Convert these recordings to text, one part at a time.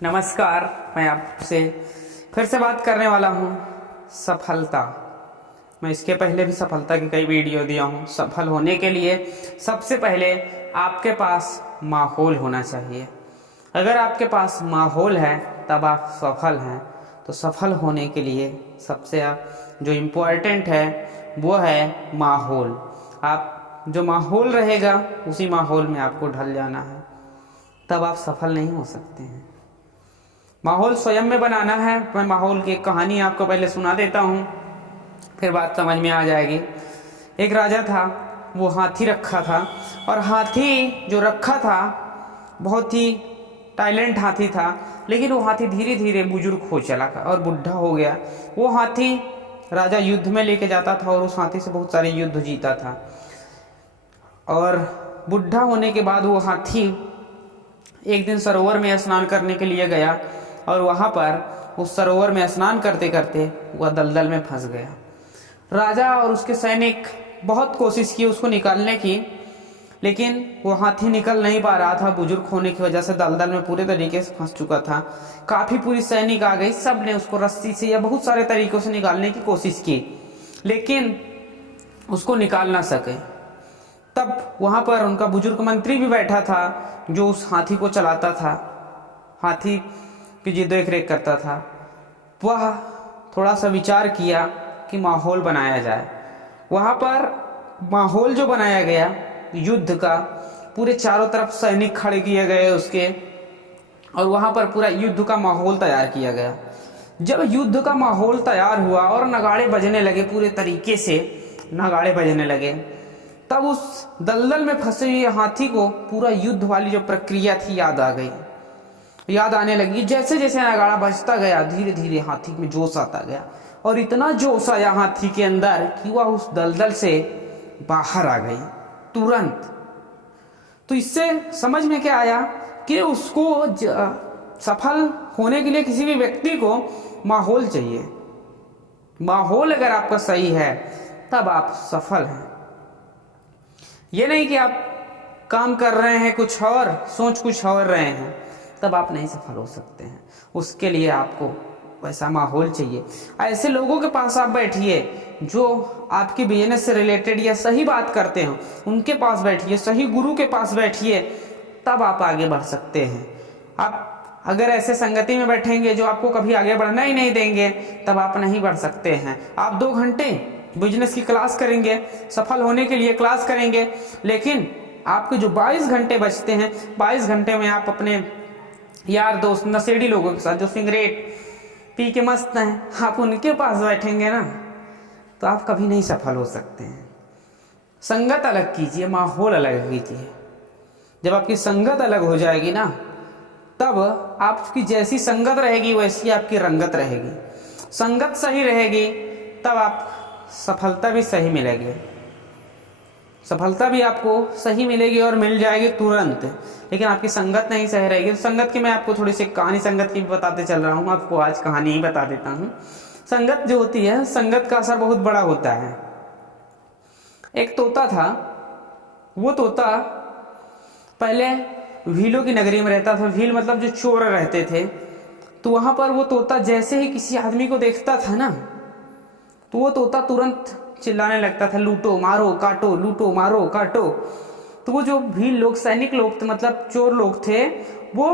नमस्कार, मैं आपसे फिर से बात करने वाला हूँ सफलता। मैं इसके पहले भी सफलता की कई वीडियो दिया हूँ। सफल होने के लिए सबसे पहले आपके पास माहौल होना चाहिए। अगर आपके पास माहौल है तब आप सफल हैं। तो सफल होने के लिए सबसे जो इम्पोर्टेंट है वो है माहौल। आप जो माहौल रहेगा उसी माहौल में आपको ढल जाना है, तब आप सफल नहीं हो सकते हैं। माहौल स्वयं में बनाना है। मैं माहौल की एक कहानी आपको पहले सुना देता हूँ, फिर बात समझ में आ जाएगी। एक राजा था, वो हाथी रखा था, और हाथी जो रखा था बहुत ही टाइलेंट हाथी था, लेकिन वो हाथी धीरे धीरे बुजुर्ग हो चला और बुढ़ा हो गया। वो हाथी राजा युद्ध में लेके जाता था और उस हाथी से बहुत सारे युद्ध जीता था। और बुढ़ा होने के बाद वो हाथी एक दिन सरोवर में स्नान करने के लिए गया, और वहाँ पर उस सरोवर में स्नान करते करते वह दलदल में फंस गया। राजा और उसके सैनिक बहुत कोशिश की उसको निकालने की, लेकिन वो हाथी निकल नहीं पा रहा था। बुजुर्ग होने की वजह से दलदल में पूरे तरीके से फंस चुका था। काफ़ी पूरी सैनिक आ गई, सब ने उसको रस्सी से या बहुत सारे तरीक़ों से निकालने की कोशिश की, लेकिन उसको निकाल ना सके। तब वहाँ पर उनका बुजुर्ग मंत्री भी बैठा था, जो उस हाथी को चलाता था, हाथी की जो देख रेख करता था। वह थोड़ा सा विचार किया कि माहौल बनाया जाए। वहाँ पर माहौल जो बनाया गया युद्ध का, पूरे चारों तरफ सैनिक खड़े किए गए उसके, और वहाँ पर पूरा युद्ध का माहौल तैयार किया गया। जब युद्ध का माहौल तैयार हुआ और नगाड़े बजने लगे, पूरे तरीके से नगाड़े बजने लगे, तब उस दलदल में फंसे हुए हाथी को पूरा युद्ध वाली जो प्रक्रिया थी याद आ गई, याद आने लगी। जैसे जैसे नगाड़ा बजता गया धीरे धीरे हाथी में जोश आता गया, और इतना जोश आया हाथी के अंदर कि वह उस दलदल से बाहर आ गई तुरंत। तो इससे समझ में क्या आया कि उसको सफल होने के लिए किसी भी व्यक्ति को माहौल चाहिए। माहौल अगर आपका सही है तब आप सफल हैं। ये नहीं कि आप काम कर रहे हैं कुछ और, सोच कुछ और रहे हैं, तब आप नहीं सफल हो सकते हैं। उसके लिए आपको वैसा माहौल चाहिए। ऐसे लोगों के पास आप बैठिए जो आपकी बिजनेस से रिलेटेड या सही बात करते हो, उनके पास बैठिए, सही गुरु के पास बैठिए, तब आप आगे बढ़ सकते हैं। आप अगर ऐसे संगति में बैठेंगे जो आपको कभी आगे बढ़ना ही नहीं देंगे, तब आप नहीं बढ़ सकते हैं। आप 2 घंटे बिजनेस की क्लास करेंगे, सफल होने के लिए क्लास करेंगे, लेकिन आपके जो 22 घंटे बचते हैं, 22 घंटे में आप अपने यार दोस्त नशेड़ी लोगों के साथ जो सिगरेट पी के मस्त हैं, आप उनके पास बैठेंगे ना, तो आप कभी नहीं सफल हो सकते हैं। संगत अलग कीजिए, माहौल अलग कीजिए। जब आपकी संगत अलग हो जाएगी ना, तब आपकी जैसी संगत रहेगी वैसी आपकी रंगत रहेगी। संगत सही रहेगी तब आप सफलता भी सही मिलेगी। सफलता भी आपको सही मिलेगी और मिल जाएगी तुरंत, लेकिन आपकी संगत नहीं सही रहेगी। संगत की मैं आपको थोड़ी सी कहानी संगत की भी बताते चल रहा हूँ। आपको आज कहानी ही बता देता हूँ। संगत जो होती है, संगत का असर बहुत बड़ा होता है। एक तोता था, वो तोता पहले भीलों की नगरी में रहता था। भील मतलब जो चोर रहते थे। तो वहाँ पर वो तोता जैसे ही किसी आदमी को देखता था ना, तो वो तोता तुरंत चिल्लाने लगता था, लूटो मारो काटो, लूटो मारो काटो। तो वो जो भील लोग, सैनिक लोग थे, मतलब चोर लोग थे, वो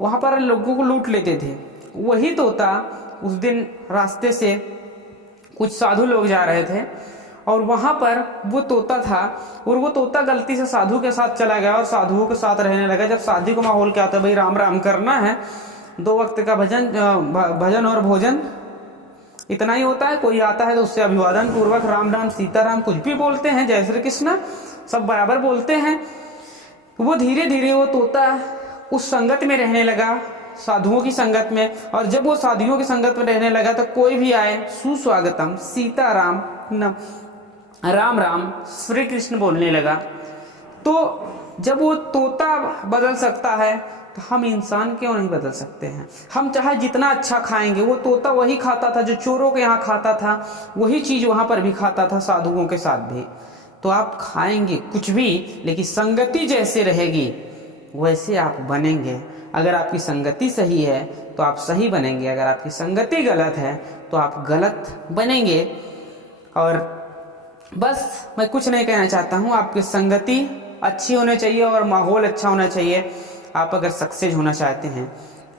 वहाँ पर लोगों को लूट लेते थे। वही तोता उस दिन रास्ते से कुछ साधु लोग जा रहे थे, और वहाँ पर वो तोता था, और वो तोता गलती से साधु के साथ चला गया और साधुओं के साथ रहने लगा। जब साधु का माहौल क्या होता है, भाई राम राम करना है, 2 वक्त का भजन और भोजन, इतना ही होता है। कोई आता है तो उससे अभिवादन पूर्वक राम राम सीताराम कुछ भी बोलते हैं, जय श्री कृष्ण सब बराबर बोलते हैं। वो धीरे धीरे वो तोता उस संगत में रहने लगा, साधुओं की संगत में। और जब वो साधुओं की संगत में रहने लगा तो कोई भी आए, सुस्वागतम, सीताराम, राम राम, श्री कृष्ण बोलने लगा। तो जब वो तोता बदल सकता है तो हम इंसान क्यों नहीं बदल सकते हैं। हम चाहे जितना अच्छा खाएंगे, वो तोता वही खाता था जो चोरों के यहाँ खाता था, वही चीज वहां पर भी खाता था, साधुओं के साथ भी। तो आप खाएंगे कुछ भी, लेकिन संगति जैसे रहेगी वैसे आप बनेंगे। अगर आपकी संगति सही है तो आप सही बनेंगे, अगर आपकी संगति गलत है तो आप गलत बनेंगे। और बस मैं कुछ नहीं कहना चाहता हूँ, आपकी संगति अच्छी होनी चाहिए और माहौल अच्छा होना चाहिए। आप अगर सक्सेस होना चाहते हैं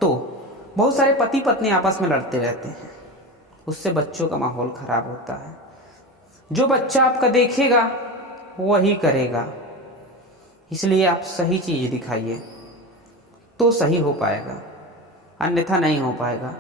तो बहुत सारे पति पत्नी आपस में लड़ते रहते हैं, उससे बच्चों का माहौल खराब होता है। जो बच्चा आपका देखेगा वही करेगा, इसलिए आप सही चीज़ दिखाइए तो सही हो पाएगा, अन्यथा नहीं हो पाएगा।